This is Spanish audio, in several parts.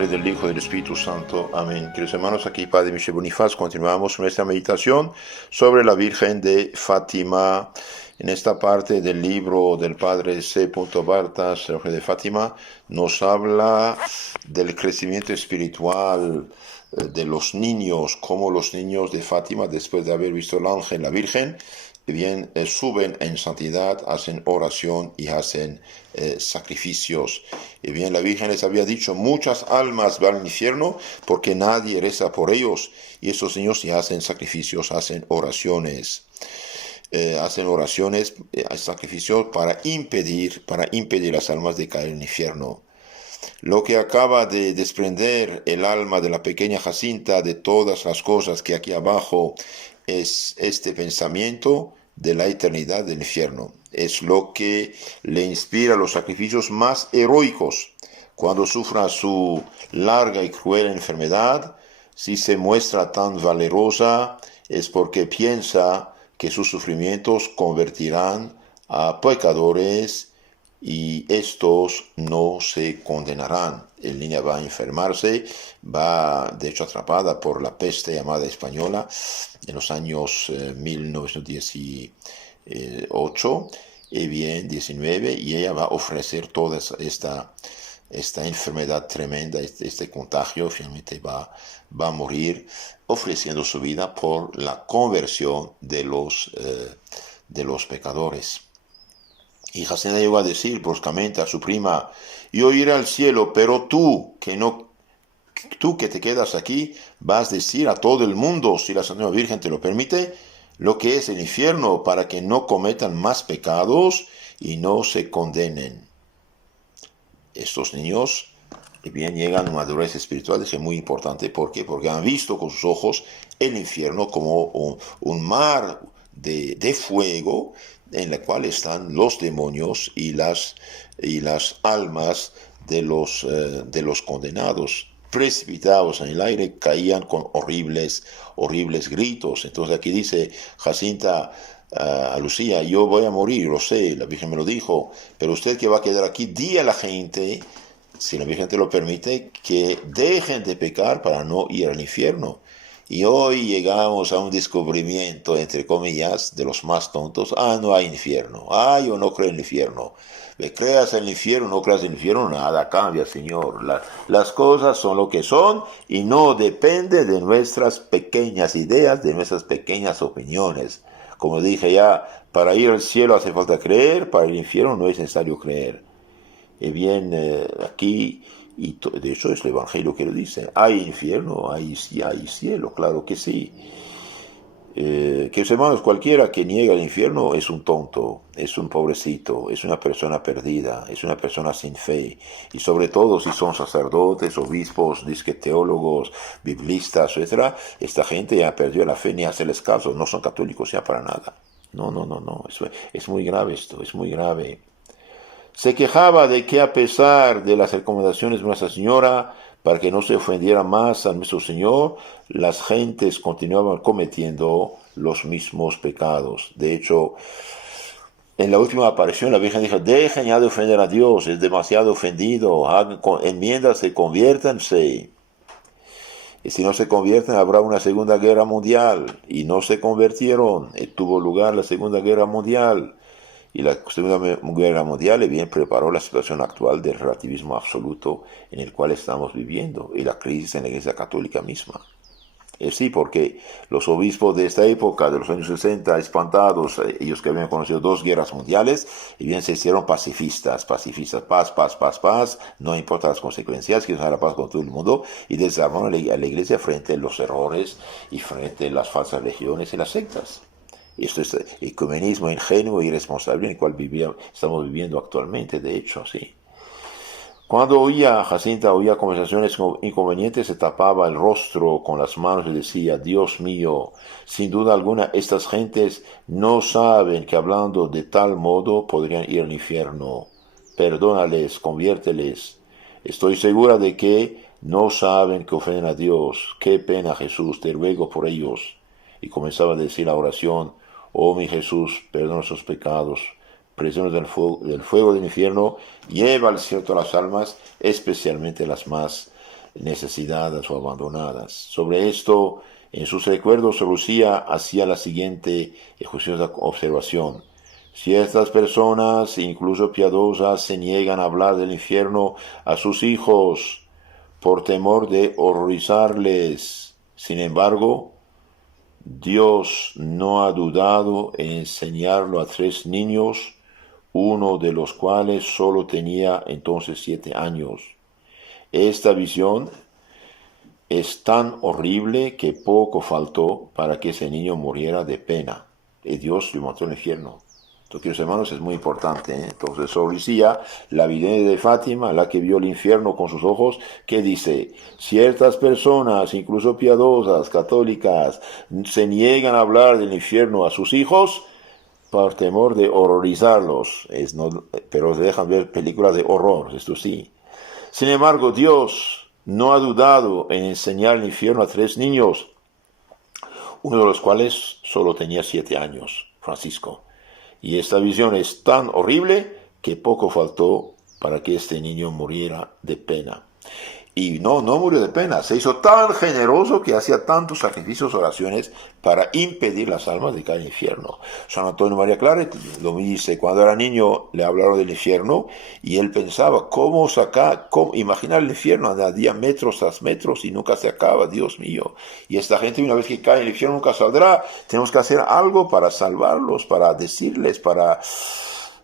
Padre, del Hijo y del Espíritu Santo. Amén. Queridos hermanos, aquí Padre Michel Bonifaz, continuamos nuestra meditación sobre la Virgen de Fátima. En esta parte del libro del Padre C. Bartas, la Virgen de Fátima, nos habla del crecimiento espiritual de los niños, como los niños de Fátima, después de haber visto el ángel, la Virgen, bien suben en santidad, hacen oración y hacen sacrificios. Y bien, la Virgen les había dicho, muchas almas van al infierno porque nadie reza por ellos. Y estos niños ya hacen sacrificios, hacen oraciones. Sacrificios para impedir las almas de caer en el infierno. Lo que acaba de desprender el alma de la pequeña Jacinta de todas las cosas que aquí abajo es este pensamiento de la eternidad del infierno. Es lo que le inspira los sacrificios más heroicos. Cuando sufra su larga y cruel enfermedad, si se muestra tan valerosa, es porque piensa que sus sufrimientos convertirán a pecadores y estos no se condenarán. El niño va a enfermarse, va de hecho atrapada por la peste llamada española en los años 1918 y bien 19, y ella va a ofrecer toda esta enfermedad tremenda, este contagio. Finalmente va a morir ofreciendo su vida por la conversión de los pecadores. Y Jacinta llegó a decir bruscamente a su prima, yo iré al cielo, pero tú que te quedas aquí, vas a decir a todo el mundo, si la Santísima Virgen te lo permite, lo que es el infierno, para que no cometan más pecados y no se condenen. Estos niños bien llegan a madurez espiritual, es muy importante. ¿Por qué? Porque han visto con sus ojos el infierno como un mar de fuego en la cual están los demonios y las almas de los condenados. Precipitados en el aire, caían con horribles gritos. Entonces aquí dice Jacinta a Lucía, yo voy a morir, lo sé, la Virgen me lo dijo, pero usted que va a quedar aquí, di a la gente, si la Virgen te lo permite, que dejen de pecar para no ir al infierno. Y hoy llegamos a un descubrimiento, entre comillas, de los más tontos. No hay infierno. Yo no creo en el infierno. Creas en el infierno, no creas en el infierno, nada cambia, Señor. Las cosas son lo que son y no depende de nuestras pequeñas ideas, de nuestras pequeñas opiniones. Como dije ya, para ir al cielo hace falta creer, para el infierno no es necesario creer. Y bien, aquí... Y de hecho es el Evangelio que lo dice. ¿Hay infierno? Hay cielo, claro que sí. Que hermanos, cualquiera que niega el infierno es un tonto, es un pobrecito, es una persona perdida, es una persona sin fe. Y sobre todo si son sacerdotes, obispos, teólogos, biblistas, etc. Esta gente ya perdió la fe, ni hacerles caso, no son católicos ya para nada. No, es muy grave esto, es muy grave. Se quejaba de que a pesar de las recomendaciones de Nuestra Señora, para que no se ofendiera más a nuestro Señor, las gentes continuaban cometiendo los mismos pecados. De hecho, en la última aparición la Virgen dijo, dejen ya de ofender a Dios, es demasiado ofendido, hagan enmiendas, conviértanse. Y si no se convierten, habrá una Segunda Guerra Mundial. Y no se convirtieron, tuvo lugar la Segunda Guerra Mundial. Y la Segunda Guerra Mundial bien preparó la situación actual del relativismo absoluto en el cual estamos viviendo y la crisis en la Iglesia Católica misma. Sí, porque los obispos de esta época, de los años 60, espantados, ellos que habían conocido 2 guerras mundiales, y bien se hicieron pacifistas, paz, no importa las consecuencias, quieren hacer la paz con todo el mundo, y desarmaron a la Iglesia frente a los errores y frente a las falsas religiones y las sectas. Esto es ecumenismo ingenuo y irresponsable en el cual estamos viviendo actualmente, de hecho, sí. Cuando Jacinta oía conversaciones inconvenientes, se tapaba el rostro con las manos y decía, Dios mío, sin duda alguna estas gentes no saben que hablando de tal modo podrían ir al infierno. Perdónales, conviérteles. Estoy segura de que no saben que ofenden a Dios. Qué pena, Jesús, te ruego por ellos. Y comenzaba a decir la oración, oh mi Jesús, perdona sus pecados, presiones del fuego del infierno, lleva al cielo a las almas, especialmente las más necesitadas o abandonadas. Sobre esto, en sus recuerdos, Lucía hacía la siguiente juiciosa observación. Ciertas personas, incluso piadosas, se niegan a hablar del infierno a sus hijos por temor de horrorizarles. Sin embargo, Dios no ha dudado en enseñarlo a 3 niños, uno de los cuales solo tenía entonces 7 años. Esta visión es tan horrible que poco faltó para que ese niño muriera de pena. Y Dios lo mató en el infierno. Esto, queridos hermanos, es muy importante. Entonces, Sor Lucía, la vidente de Fátima, la que vio el infierno con sus ojos, que dice, ciertas personas, incluso piadosas, católicas, se niegan a hablar del infierno a sus hijos por temor de horrorizarlos. Pero se dejan ver películas de horror, esto sí. Sin embargo, Dios no ha dudado en enseñar el infierno a 3 niños, uno de los cuales solo tenía 7 años, Francisco. Y esta visión es tan horrible que poco faltó para que este niño muriera de pena. Y no murió de pena, se hizo tan generoso que hacía tantos sacrificios, oraciones para impedir las almas de caer al infierno. San Antonio María Claret lo dice, cuando era niño le hablaron del infierno y él pensaba, ¿cómo imaginar el infierno a día metros tras metros y nunca se acaba, Dios mío? Y esta gente una vez que cae en el infierno nunca saldrá, tenemos que hacer algo para salvarlos, para decirles, para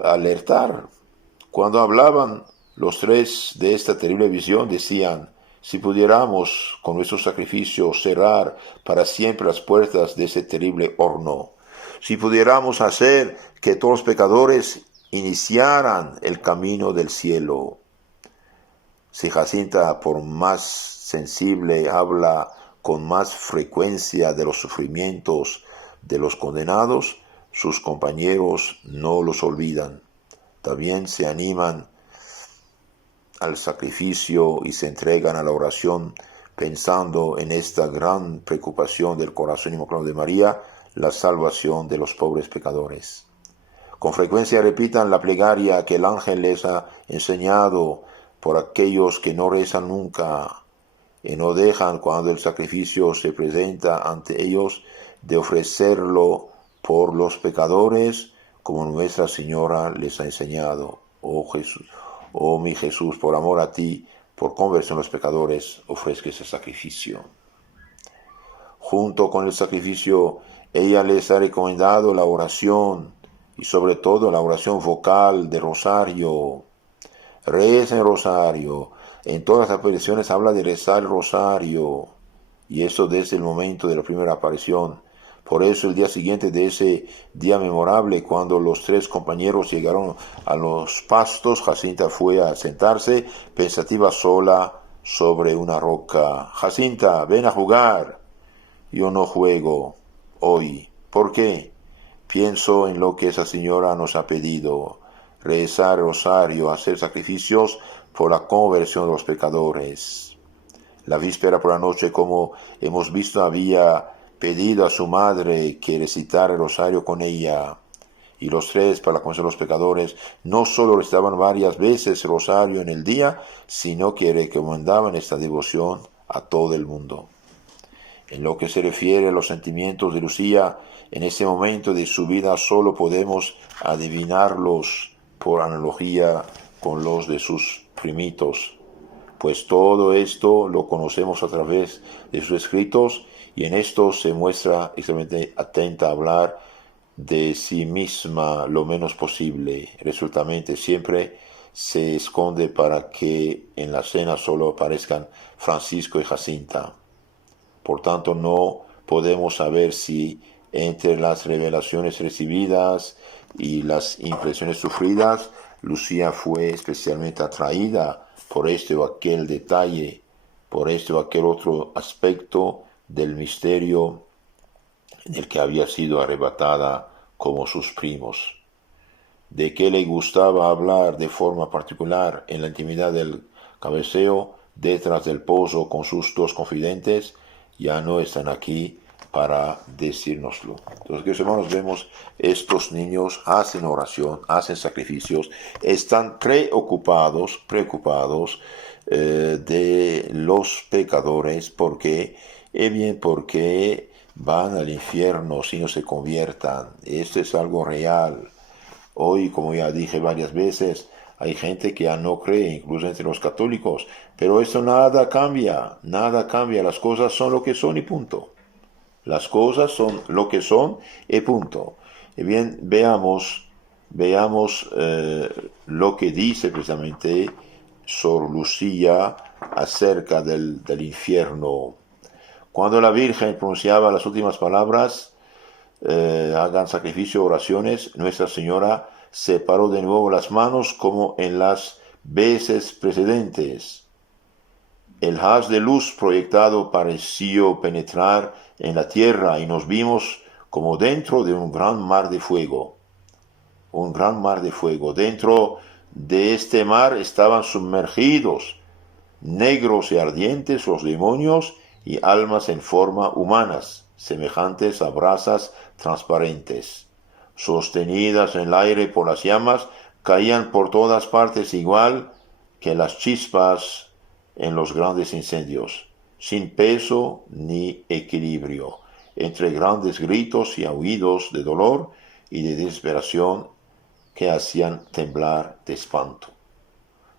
alertar. Cuando hablaban los 3 de esta terrible visión, decían, si pudiéramos con nuestro sacrificio cerrar para siempre las puertas de ese terrible horno, si pudiéramos hacer que todos los pecadores iniciaran el camino del cielo. Si Jacinta, por más sensible, habla con más frecuencia de los sufrimientos de los condenados, sus compañeros no los olvidan. También se animan al sacrificio y se entregan a la oración pensando en esta gran preocupación del corazón inmaculado de María, la salvación de los pobres pecadores. Con frecuencia repitan la plegaria que el ángel les ha enseñado por aquellos que no rezan nunca y no dejan, cuando el sacrificio se presenta ante ellos, de ofrecerlo por los pecadores, como Nuestra Señora les ha enseñado. Oh Jesús, oh mi Jesús, por amor a ti, por conversión a los pecadores, ofrezca ese sacrificio. Junto con el sacrificio, ella les ha recomendado la oración y sobre todo la oración vocal de rosario. Reza el rosario. En todas las apariciones habla de rezar el rosario. Y eso desde el momento de la primera aparición. Por eso el día siguiente de ese día memorable, cuando los 3 compañeros llegaron a los pastos, Jacinta fue a sentarse, pensativa sola, sobre una roca. Jacinta, ven a jugar. Yo no juego hoy. ¿Por qué? Pienso en lo que esa señora nos ha pedido. Rezar el rosario, hacer sacrificios por la conversión de los pecadores. La víspera por la noche, como hemos visto, había pedido a su madre que recitara el rosario con ella. Y los 3, para la conversión de los pecadores, no solo recitaban varias veces el rosario en el día, sino que recomendaban esta devoción a todo el mundo. En lo que se refiere a los sentimientos de Lucía, en ese momento de su vida solo podemos adivinarlos por analogía con los de sus primitos, pues todo esto lo conocemos a través de sus escritos, y en esto se muestra extremadamente atenta a hablar de sí misma lo menos posible. Resueltamente siempre se esconde para que en la cena solo aparezcan Francisco y Jacinta. Por tanto, no podemos saber si entre las revelaciones recibidas y las impresiones sufridas, Lucía fue especialmente atraída por este o aquel detalle, por este o aquel otro aspecto del misterio del que había sido arrebatada como sus primos. De qué le gustaba hablar de forma particular en la intimidad del cabeceo, detrás del pozo con sus 2 confidentes, ya no están aquí para decírnoslo. Entonces, queridos hermanos, vemos estos niños hacen oración, hacen sacrificios, están preocupados de los pecadores, porque porque van al infierno si no se conviertan. Esto es algo real. Hoy, como ya dije varias veces, hay gente que ya no cree, incluso entre los católicos, pero eso nada cambia, las cosas son lo que son y punto. Las cosas son lo que son y punto. Y bien, veamos lo que dice precisamente Sor Lucía acerca del infierno. Cuando la Virgen pronunciaba las últimas palabras, hagan sacrificio, oraciones, Nuestra Señora separó de nuevo las manos como en las veces precedentes. El haz de luz proyectado pareció penetrar en la tierra y nos vimos como dentro de un gran mar de fuego. Un gran mar de fuego. Dentro de este mar estaban sumergidos, negros y ardientes, los demonios y almas en forma humanas, semejantes a brasas transparentes. Sostenidas en el aire por las llamas, caían por todas partes igual que las chispas en los grandes incendios, sin peso ni equilibrio, entre grandes gritos y aullidos de dolor y de desesperación que hacían temblar de espanto.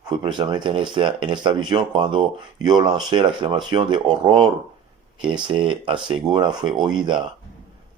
Fue precisamente en esta visión cuando yo lancé la exclamación de horror que se asegura fue oída.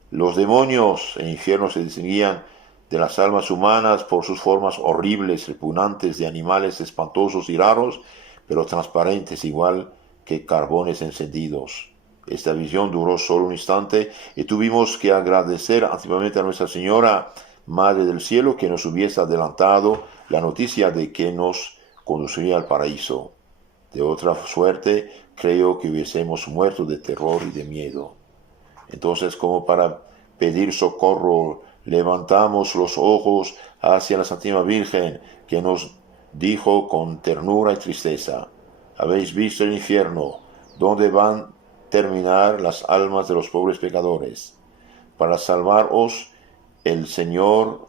Los demonios en el infierno se distinguían de las almas humanas por sus formas horribles, repugnantes de animales espantosos y raros, pero transparentes igual que carbones encendidos. Esta visión duró solo un instante y tuvimos que agradecer antiguamente a Nuestra Señora, Madre del Cielo, que nos hubiese adelantado la noticia de que nos conduciría al paraíso. De otra suerte, creo que hubiésemos muerto de terror y de miedo. Entonces, como para pedir socorro, levantamos los ojos hacia la Santísima Virgen, que nos dijo con ternura y tristeza: habéis visto el infierno, donde van a terminar las almas de los pobres pecadores. Para salvaros, el Señor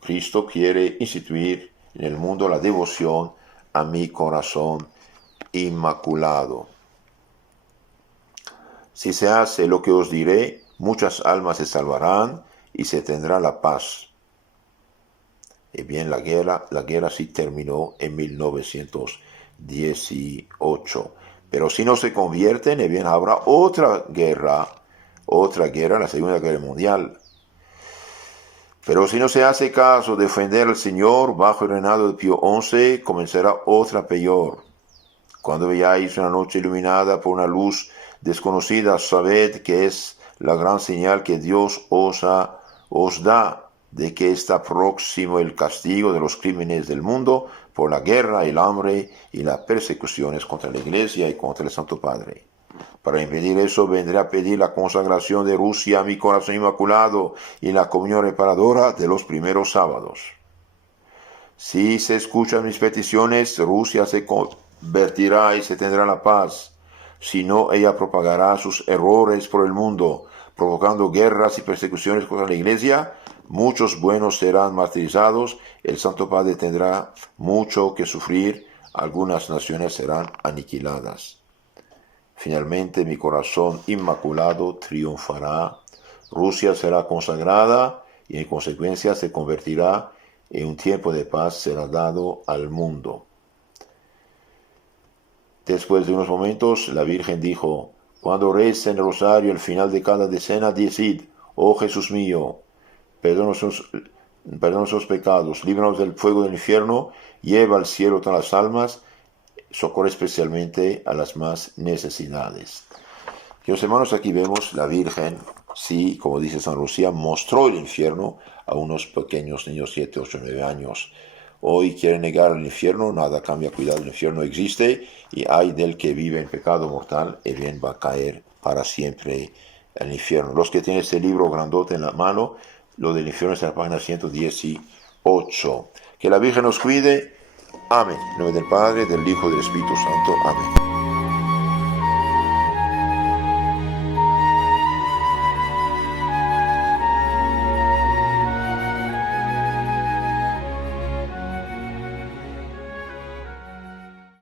Cristo quiere instituir en el mundo la devoción a mi corazón inmaculado. Si se hace lo que os diré, muchas almas se salvarán y se tendrá la paz. Y bien, la guerra sí terminó en 1918. Pero si no se convierten, bien, habrá otra guerra, la Segunda Guerra Mundial. Pero si no se hace caso de defender al Señor bajo el reinado de Pío XI, comenzará otra peor. Cuando veáis una noche iluminada por una luz desconocida, sabed que es la gran señal que Dios os da de que está próximo el castigo de los crímenes del mundo por la guerra, el hambre y las persecuciones contra la Iglesia y contra el Santo Padre. Para impedir eso, vendré a pedir la consagración de Rusia a mi corazón inmaculado y la comunión reparadora de los primeros sábados. Si se escuchan mis peticiones, Rusia se convertirá y se tendrá la paz. Si no, ella propagará sus errores por el mundo, provocando guerras y persecuciones contra la Iglesia. Muchos buenos serán martirizados, el Santo Padre tendrá mucho que sufrir, algunas naciones serán aniquiladas. Finalmente mi corazón inmaculado triunfará, Rusia será consagrada y en consecuencia se convertirá y un tiempo de paz será dado al mundo. Después de unos momentos, la Virgen dijo: cuando recen el rosario al final de cada decena, decid: oh Jesús mío, perdona nuestros pecados, líbranos del fuego del infierno, lleva al cielo todas las almas, socorre especialmente a las más necesidades. Queridos hermanos, aquí vemos la Virgen, sí, como dice San Lucía, mostró el infierno a unos pequeños niños, 7, 8, 9 años. Hoy quieren negar el infierno, nada cambia, cuidado, el infierno existe y hay del que vive en pecado mortal, y bien va a caer para siempre al infierno. Los que tienen este libro grandote en la mano, lo del infierno está en la página 118. Que la Virgen nos cuide. Amén. En nombre del Padre, del Hijo y del Espíritu Santo. Amén.